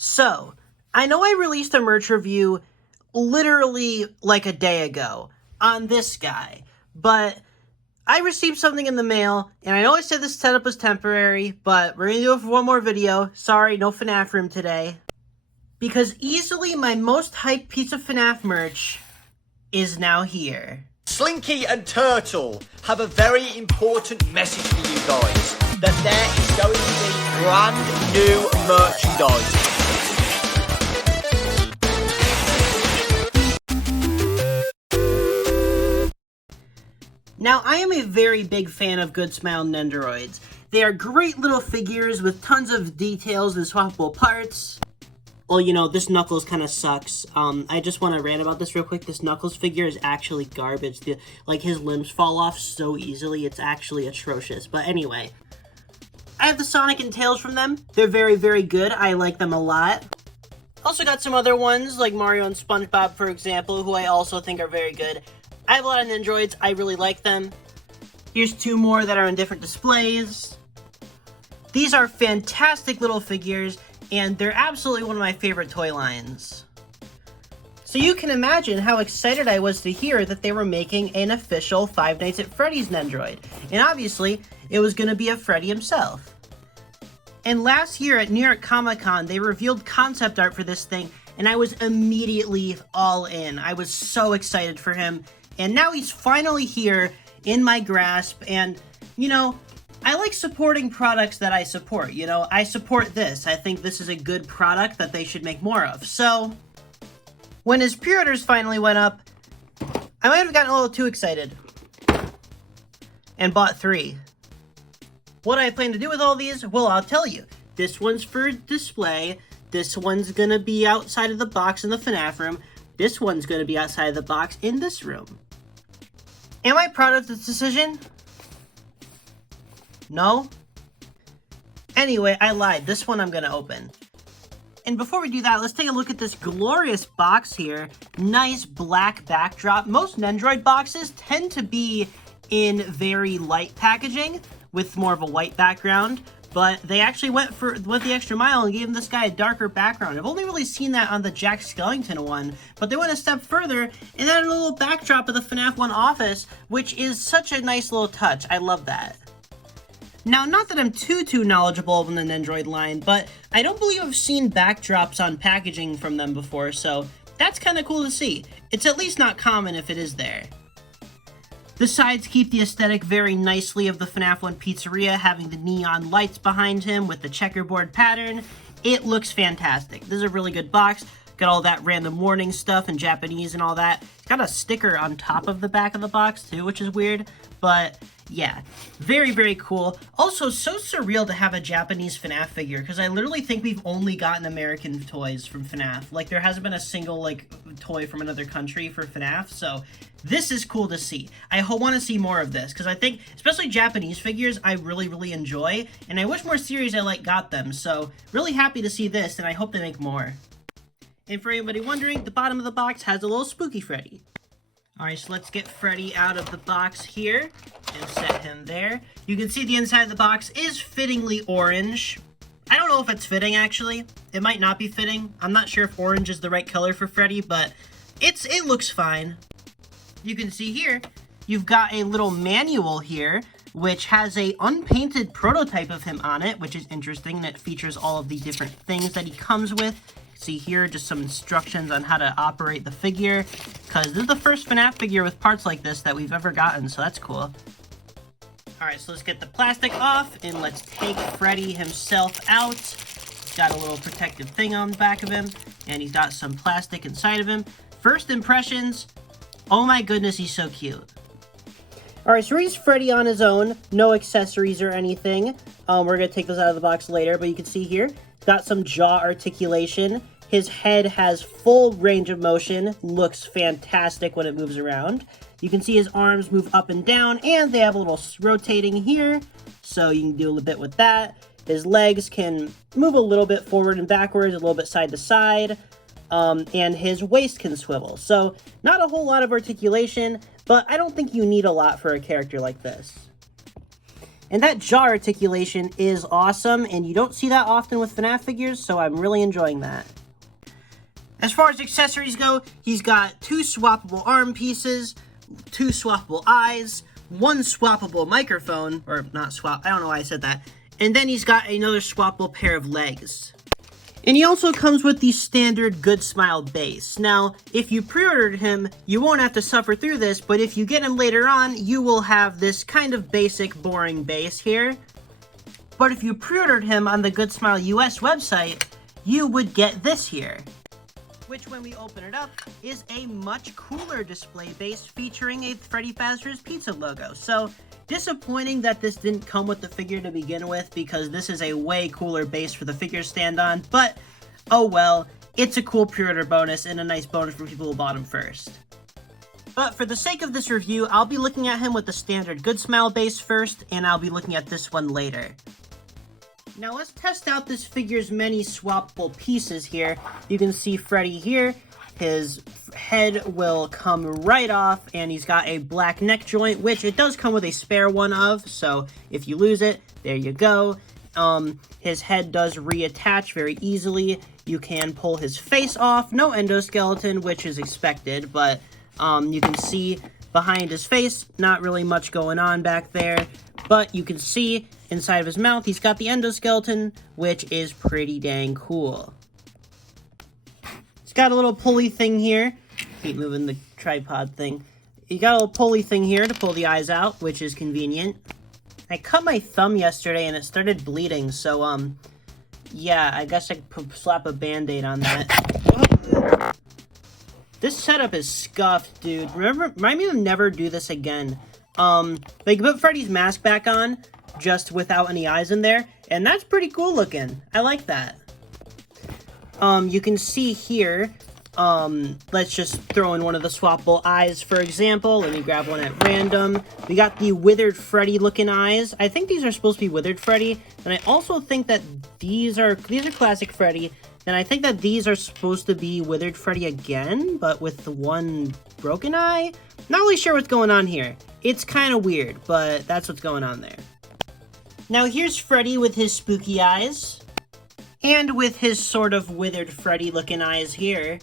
So, I know I released a merch review literally like a day ago on this guy, but I received something in the mail, and I know I said this setup was temporary, but we're gonna do it for one more video. Sorry, no FNAF room today. Because easily my most hyped piece of FNAF merch is now here. Slinky and Turtle have a very important message for you guys. That there is going to be brand new merchandise. Now, I am a very big fan of Good Smile Nendoroids. They are great little figures with tons of details and swappable parts. Well, you know, this Knuckles kind of sucks. I just want to rant about this real quick. This Knuckles figure is actually garbage. Like, his limbs fall off so easily, it's actually atrocious. But anyway, I have the Sonic and Tails from them. They're very, very good. I like them a lot. Also got some other ones, like Mario and SpongeBob, for example, who I also think are very good. I have a lot of Nendoroids. I really like them. Here's two more that are in different displays. These are fantastic little figures, and they're absolutely one of my favorite toy lines. So you can imagine how excited I was to hear that they were making an official Five Nights at Freddy's Nendoroid. And obviously, it was going to be a Freddy himself. And last year at New York Comic Con, they revealed concept art for this thing, and I was immediately all in. I was so excited for him. And now he's finally here in my grasp, and, you know, I like supporting products that I support. You know, I support this. I think this is a good product that they should make more of. So, when his pre-orders finally went up, I might have gotten a little too excited and bought 3. What I plan to do with all these? Well, I'll tell you. This one's for display. This one's gonna be outside of the box in the FNAF room. This one's gonna be outside of the box in this room. Am I proud of this decision? No? Anyway, I lied. This one I'm gonna open. And before we do that, let's take a look at this glorious box here. Nice black backdrop. Most Nendoroid boxes tend to be in very light packaging with more of a white background, but they actually went the extra mile and gave this guy a darker background. I've only really seen that on the Jack Skellington one, but they went a step further and added a little backdrop of the FNAF 1 office, which is such a nice little touch. I love that. Now, not that I'm too knowledgeable in the Nendoroid line, but I don't believe I've seen backdrops on packaging from them before, so that's kind of cool to see. It's at least not common if it is there. The sides keep the aesthetic very nicely of the FNAF 1 pizzeria, having the neon lights behind him with the checkerboard pattern. It looks fantastic. This is a really good box. Got all that random warning stuff in Japanese and all that. It's got a sticker on top of the back of the box too, which is weird. But yeah, very, very cool. Also, so surreal to have a Japanese FNAF figure, because I literally think we've only gotten American toys from FNAF. Like, there hasn't been a single, like, toy from another country for FNAF, so this is cool to see. I want to see more of this, because I think, especially Japanese figures, I really, really enjoy, and I wish more series I like got them, so really happy to see this, and I hope they make more. And for anybody wondering, the bottom of the box has a little Spooky Freddy. Alright, so let's get Freddy out of the box here and set him there. You can see the inside of the box is fittingly orange. I don't know if it's fitting, actually. It might not be fitting. I'm not sure if orange is the right color for Freddy, but it looks fine. You can see here, you've got a little manual here, which has a unpainted prototype of him on it, which is interesting, and it features all of the different things that he comes with. See here, just some instructions on how to operate the figure, because this is the first FNAF figure with parts like this that we've ever gotten, so that's cool. Alright, so let's get the plastic off, and let's take Freddy himself out. He's got a little protective thing on the back of him, and he's got some plastic inside of him. First impressions, oh my goodness, he's so cute. Alright, so he's Freddy on his own, no accessories or anything. We're going to take those out of the box later, but you can see here, got some jaw articulation. His head has full range of motion, looks fantastic when it moves around. You can see his arms move up and down, and they have a little rotating here, so you can do a little bit with that. His legs can move a little bit forward and backwards, a little bit side to side, and his waist can swivel. So, not a whole lot of articulation, but I don't think you need a lot for a character like this. And that jaw articulation is awesome, and you don't see that often with FNAF figures, so I'm really enjoying that. As far as accessories go, he's got 2 swappable arm pieces, 2 swappable eyes, 1 swappable microphone, or not swap, I don't know why I said that, and then he's got another swappable pair of legs. And he also comes with the standard Good Smile base. Now, if you pre-ordered him, you won't have to suffer through this, but if you get him later on, you will have this kind of basic, boring base here. But if you pre-ordered him on the Good Smile US website, you would get this here, which when we open it up, is a much cooler display base featuring a Freddy Fazbear's Pizza logo. So, disappointing that this didn't come with the figure to begin with, because this is a way cooler base for the figure to stand on, but oh well, it's a cool pre-order bonus and a nice bonus for people who bought him first. But for the sake of this review, I'll be looking at him with the standard Good Smile base first, and I'll be looking at this one later. Now let's test out this figure's many swappable pieces here. You can see Freddy here. His head will come right off, and he's got a black neck joint, which it does come with a spare one of, so if you lose it, there you go. His head does reattach very easily. You can pull his face off. No endoskeleton, which is expected, but you can see behind his face, not really much going on back there, but you can see inside of his mouth, he's got the endoskeleton, which is pretty dang cool. He's got a little pulley thing here. Keep moving the tripod thing. You got a little pulley thing here to pull the eyes out, which is convenient. I cut my thumb yesterday and it started bleeding, so, yeah, I guess I could slap a band-aid on that. This setup is scuffed, dude. Remind me to never do this again. Like, put Freddy's mask back on, just without any eyes in there, and that's pretty cool looking. I like that. You can see here, let's just throw in one of the swappable eyes, for example. Let me grab one at random. We got the Withered Freddy looking eyes. I think these are supposed to be Withered Freddy, and I also think that these are classic Freddy, and I think that these are supposed to be Withered Freddy again, but with the one broken eye. Not really sure what's going on here. It's kind of weird, but that's what's going on there. Now here's Freddy with his spooky eyes, and with his sort of Withered Freddy looking eyes here.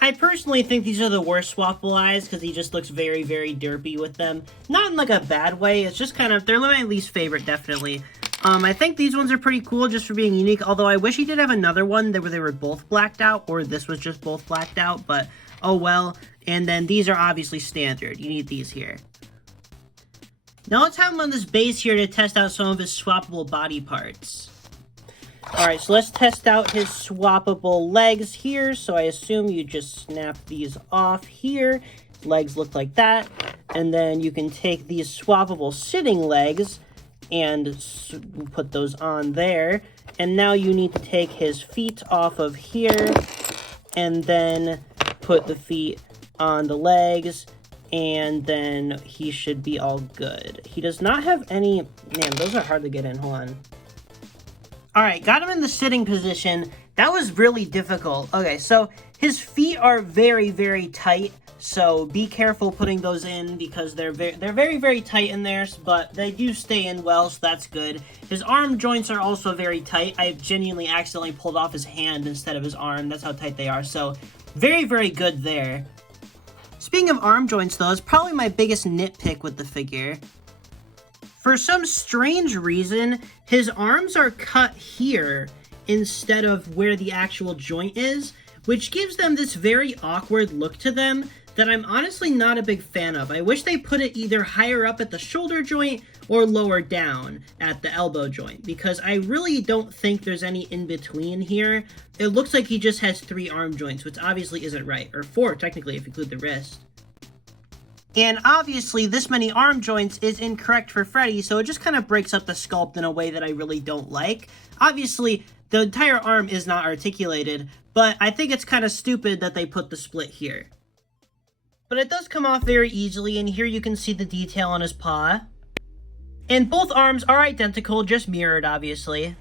I personally think these are the worst swappable eyes, because he just looks very, very derpy with them. Not in like a bad way, it's just kind of, they're my least favorite, definitely. I think these ones are pretty cool just for being unique, although I wish he did have another one where they were both blacked out, or this was just both blacked out, but oh well. And then these are obviously standard, you need these here. Now let's have him on this base here to test out some of his swappable body parts. Alright, so let's test out his swappable legs here. So I assume you just snap these off here. Legs look like that. And then you can take these swappable sitting legs and put those on there. And now you need to take his feet off of here and then put the feet on the legs, and then he should be all good. He does not have any... Man, those are hard to get in. Hold on. Alright, got him in the sitting position. That was really difficult. Okay, so his feet are very, very tight, so be careful putting those in because they're very, very tight in there, but they do stay in well, so that's good. His arm joints are also very tight. I genuinely accidentally pulled off his hand instead of his arm. That's how tight they are, so very, very good there. Speaking of arm joints, though, it's probably my biggest nitpick with the figure. For some strange reason, his arms are cut here instead of where the actual joint is, which gives them this very awkward look to them that I'm honestly not a big fan of. I wish they put it either higher up at the shoulder joint or lower down at the elbow joint, because I really don't think there's any in-between here. It looks like he just has 3 arm joints, which obviously isn't right, or 4 technically if you include the wrist. And obviously this many arm joints is incorrect for Freddy, so it just kind of breaks up the sculpt in a way that I really don't like. Obviously, the entire arm is not articulated, but I think it's kind of stupid that they put the split here. But it does come off very easily, and here you can see the detail on his paw. And both arms are identical, just mirrored, obviously.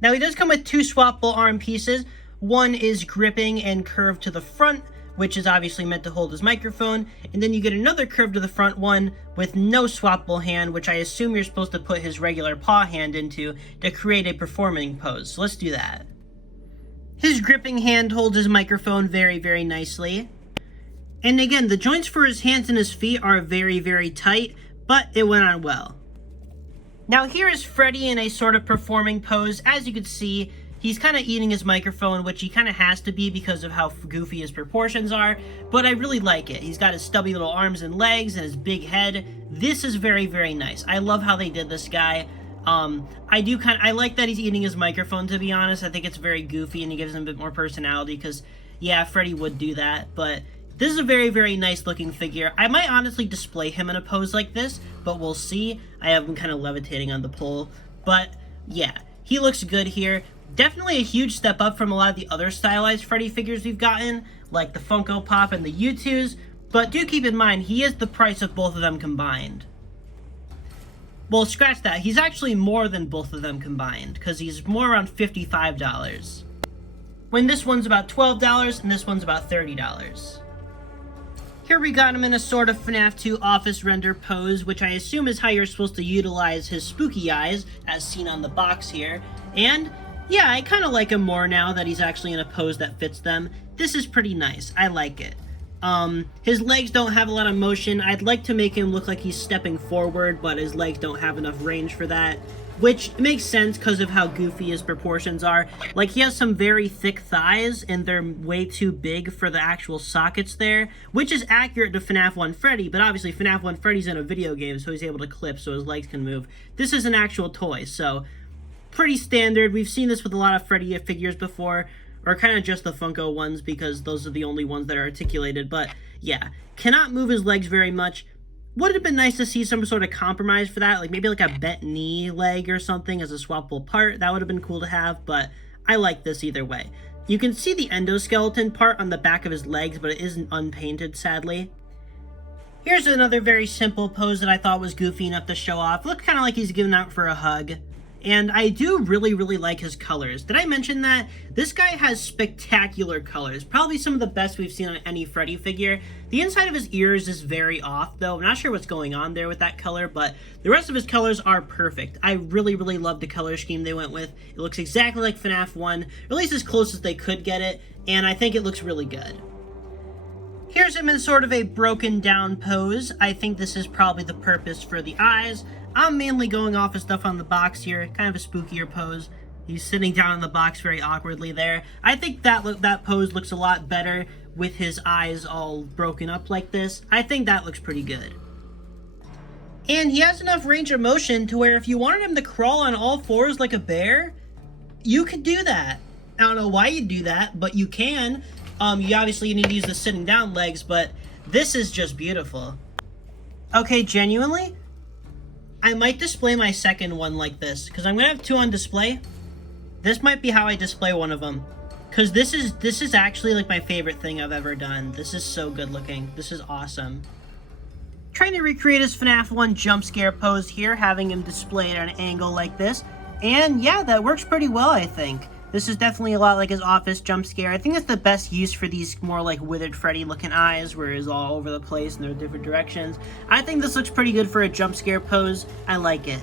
Now, he does come with 2 swappable arm pieces. One is gripping and curved to the front, which is obviously meant to hold his microphone, and then you get another curve to the front one with no swappable hand, which I assume you're supposed to put his regular paw hand into to create a performing pose. So let's do that. His gripping hand holds his microphone very, very nicely. And again, the joints for his hands and his feet are very, very tight, but it went on well. Now here is Freddy in a sort of performing pose. As you can see, he's kind of eating his microphone, which he kind of has to be because of how goofy his proportions are, but I really like it. He's got his stubby little arms and legs and his big head. This is very, very nice. I love how they did this guy. I like that he's eating his microphone, to be honest. I think it's very goofy and it gives him a bit more personality because, yeah, Freddy would do that, but this is a very, very nice looking figure. I might honestly display him in a pose like this, but we'll see. I have him kind of levitating on the pole, but yeah, he looks good here. Definitely a huge step up from a lot of the other stylized Freddy figures we've gotten, like the Funko Pop and the U2s, but do keep in mind, he is the price of both of them combined. Well, scratch that. He's actually more than both of them combined, because he's more around $55. When this one's about $12 and this one's about $30. Here we got him in a sort of FNAF 2 office render pose, which I assume is how you're supposed to utilize his spooky eyes, as seen on the box here. And yeah, I kind of like him more now that he's actually in a pose that fits them. This is pretty nice. I like it. His legs don't have a lot of motion. I'd like to make him look like he's stepping forward, but his legs don't have enough range for that, which makes sense because of how goofy his proportions are. Like, he has some very thick thighs, and they're way too big for the actual sockets there, which is accurate to FNAF 1 Freddy, but obviously FNAF 1 Freddy's in a video game, so he's able to clip so his legs can move. This is an actual toy, so pretty standard. We've seen this with a lot of Freddy figures before, or kind of just the Funko ones, because those are the only ones that are articulated, but yeah, cannot move his legs very much. Would it have been nice to see some sort of compromise for that, like maybe like a bent knee leg or something as a swappable part. That would have been cool to have, but I like this either way. You can see the endoskeleton part on the back of his legs, but it isn't unpainted, sadly. Here's another very simple pose that I thought was goofy enough to show off. Looked kind of like he's giving out for a hug. And I do really, really like his colors. Did I mention that? This guy has spectacular colors. Probably some of the best we've seen on any Freddy figure. The inside of his ears is very off, though. I'm not sure what's going on there with that color, but the rest of his colors are perfect. I really, really love the color scheme they went with. It looks exactly like FNAF 1, or at least as close as they could get it, and I think it looks really good. Here's him in sort of a broken down pose. I think this is probably the purpose for the eyes. I'm mainly going off of stuff on the box here, kind of a spookier pose. He's sitting down on the box very awkwardly there. I think that pose looks a lot better with his eyes all broken up like this. I think that looks pretty good. And he has enough range of motion to where if you wanted him to crawl on all fours like a bear, you could do that. I don't know why you'd do that, but you can. You obviously need to use the sitting down legs, but this is just beautiful. Okay, genuinely, I might display my second one like this, because I'm going to have two on display. This might be how I display one of them, because this is actually like my favorite thing I've ever done. This is so good looking. This is awesome. Trying to recreate his FNAF 1 jump scare pose here, having him displayed at an angle like this. And yeah, that works pretty well, I think. This is definitely a lot like his office jump scare. I think that's the best use for these more like withered Freddy looking eyes, where he's all over the place and they're different directions. I think this looks pretty good for a jump scare pose. I like it.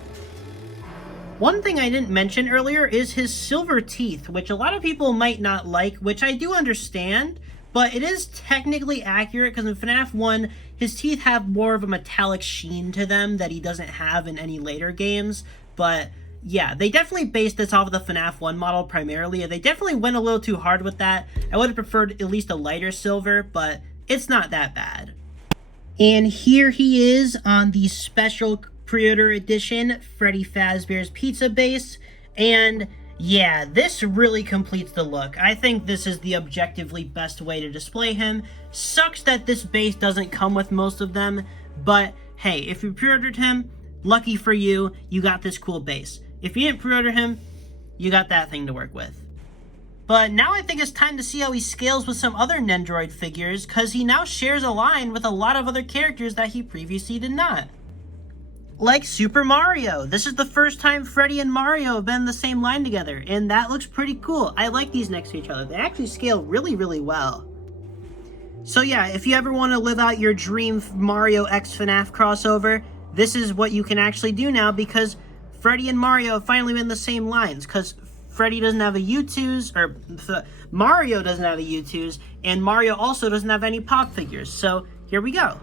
One thing I didn't mention earlier is his silver teeth, which a lot of people might not like, which I do understand, but it is technically accurate because in FNAF 1, his teeth have more of a metallic sheen to them that he doesn't have in any later games, but yeah, they definitely based this off of the FNAF 1 model primarily, and they definitely went a little too hard with that. I would have preferred at least a lighter silver, but it's not that bad. And here he is on the special pre-order edition Freddy Fazbear's Pizza Base, and yeah, this really completes the look. I think this is the objectively best way to display him. Sucks that this base doesn't come with most of them, but hey, if you pre-ordered him, lucky for you, you got this cool base. If you didn't pre-order him, you got that thing to work with. But now I think it's time to see how he scales with some other Nendoroid figures, because he now shares a line with a lot of other characters that he previously did not. Like Super Mario. This is the first time Freddy and Mario have been in the same line together, and that looks pretty cool. I like these next to each other. They actually scale really, really well. So yeah, if you ever want to live out your dream Mario X FNAF crossover, this is what you can actually do now, because Freddy and Mario have finally been in the same lines, because Freddy doesn't have a U2s, or Mario doesn't have a U2s, and Mario also doesn't have any pop figures, so here we go.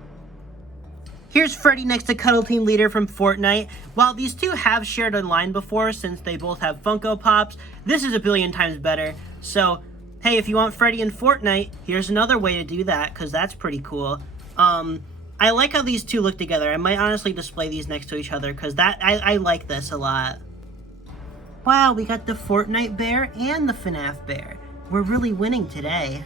Here's Freddy next to Cuddle Team Leader from Fortnite. While these two have shared a line before, since they both have Funko Pops, this is a billion times better. So, hey, if you want Freddy in Fortnite, here's another way to do that, because that's pretty cool. I like how these two look together. I might honestly display these next to each other, because I like this a lot. Wow, we got the Fortnite bear and the FNAF bear. We're really winning today.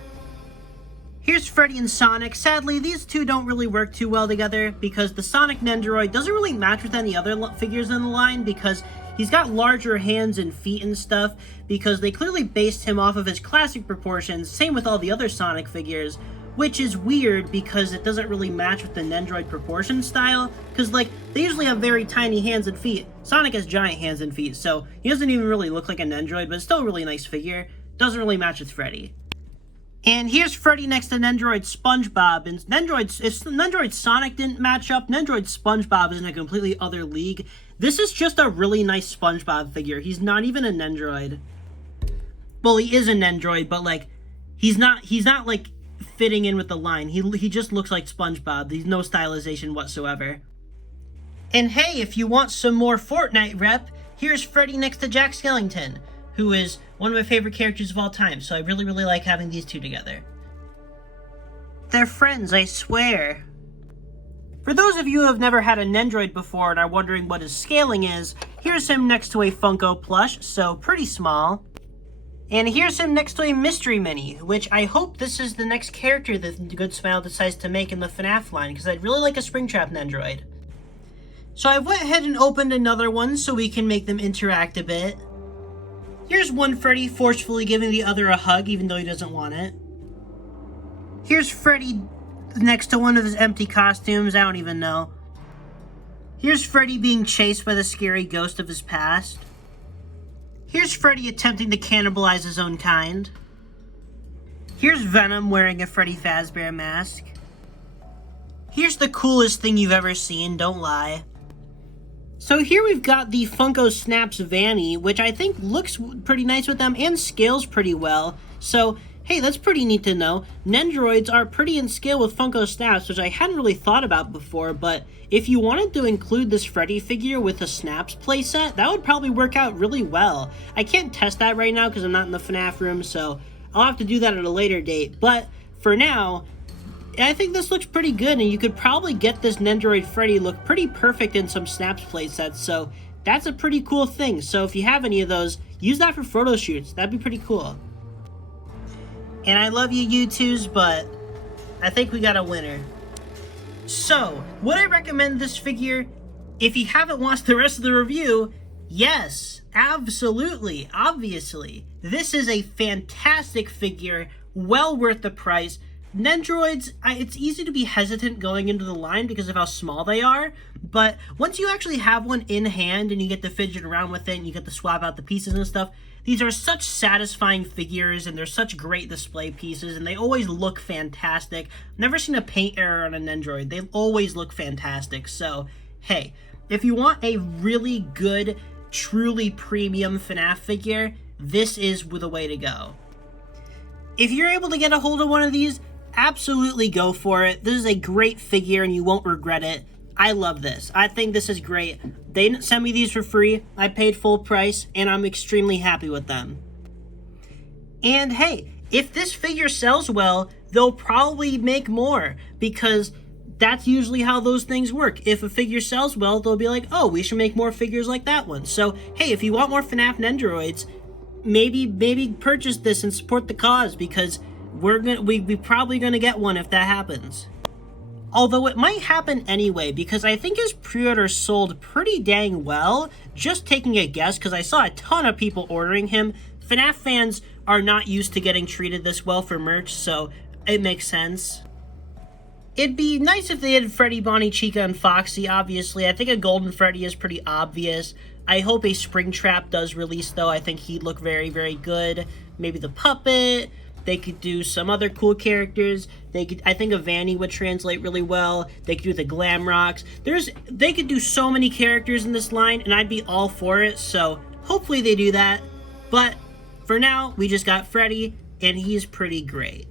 Here's Freddy and Sonic. Sadly, these two don't really work too well together, because the Sonic Nendoroid doesn't really match with any other figures in the line, because he's got larger hands and feet and stuff, because they clearly based him off of his classic proportions, same with all the other Sonic figures, which is weird because it doesn't really match with the Nendoroid proportion style, because, like, they usually have very tiny hands and feet. Sonic has giant hands and feet, so he doesn't even really look like a Nendoroid, but it's still a really nice figure. Doesn't really match with Freddy. And here's Freddy next to Nendoroid SpongeBob, and Nendoroid Sonic didn't match up, Nendoroid SpongeBob is in a completely other league. This is just a really nice SpongeBob figure. He's not even a Nendoroid. Well, he is a Nendoroid, but, like, he's not, like, fitting in with the line. He just looks like SpongeBob. There's no stylization whatsoever. And hey, if you want some more Fortnite rep, here's Freddy next to Jack Skellington, who is one of my favorite characters of all time, so I really, really like having these two together. They're friends, I swear. For those of you who have never had a Nendoroid before and are wondering what his scaling is, here's him next to a Funko plush, so pretty small. And here's him next to a Mystery Mini, which I hope this is the next character that Good Smile decides to make in the FNAF line, because I'd really like a Springtrap Nendoroid. So I went ahead and opened another one so we can make them interact a bit. Here's one Freddy forcefully giving the other a hug, even though he doesn't want it. Here's Freddy next to one of his empty costumes, I don't even know. Here's Freddy being chased by the scary ghost of his past. Here's Freddy attempting to cannibalize his own kind. Here's Venom wearing a Freddy Fazbear mask. Here's the coolest thing you've ever seen, don't lie. So here we've got the Funko Snaps Vanny, which I think looks pretty nice with them and scales pretty well. So, hey, that's pretty neat to know. Nendoroids are pretty in scale with Funko Snaps, which I hadn't really thought about before, but if you wanted to include this Freddy figure with a Snaps playset, that would probably work out really well. I can't test that right now because I'm not in the FNAF room, so I'll have to do that at a later date. But for now, I think this looks pretty good, and you could probably get this Nendoroid Freddy look pretty perfect in some Snaps playsets, so that's a pretty cool thing. So if you have any of those, use that for photo shoots. That'd be pretty cool. And I love you, U2s, but I think we got a winner. So, would I recommend this figure? If you haven't watched the rest of the review, yes, absolutely, obviously. This is a fantastic figure, well worth the price. Nendoroids, it's easy to be hesitant going into the line because of how small they are, but once you actually have one in hand and you get to fidget around with it and you get to swap out the pieces and stuff, these are such satisfying figures and they're such great display pieces and they always look fantastic. Never seen a paint error on a Nendoroid. They always look fantastic. So, hey, if you want a really good, truly premium FNAF figure, this is the way to go. If you're able to get a hold of one of these, absolutely go for it. This is a great figure and you won't regret it. I love this. I think this is great. They didn't send me these for free. I paid full price and I'm extremely happy with them. And hey, if this figure sells well, they'll probably make more because that's usually how those things work. If a figure sells well, they'll be like, oh, we should make more figures like that one. So, hey, if you want more FNAF Nendoroids, maybe purchase this and support the cause because we're probably gonna get one if that happens. Although it might happen anyway, because I think his pre-order sold pretty dang well, just taking a guess, because I saw a ton of people ordering him. FNAF fans are not used to getting treated this well for merch, so it makes sense. It'd be nice if they had Freddy, Bonnie, Chica, and Foxy, obviously. I think a Golden Freddy is pretty obvious. I hope a Springtrap does release, though. I think he'd look very, very good. Maybe the puppet. They could do some other cool characters. I think a Vanny would translate really well. They could do the Glam Rocks. They could do so many characters in this line, and I'd be all for it. So hopefully they do that. But for now, we just got Freddy, and he's pretty great.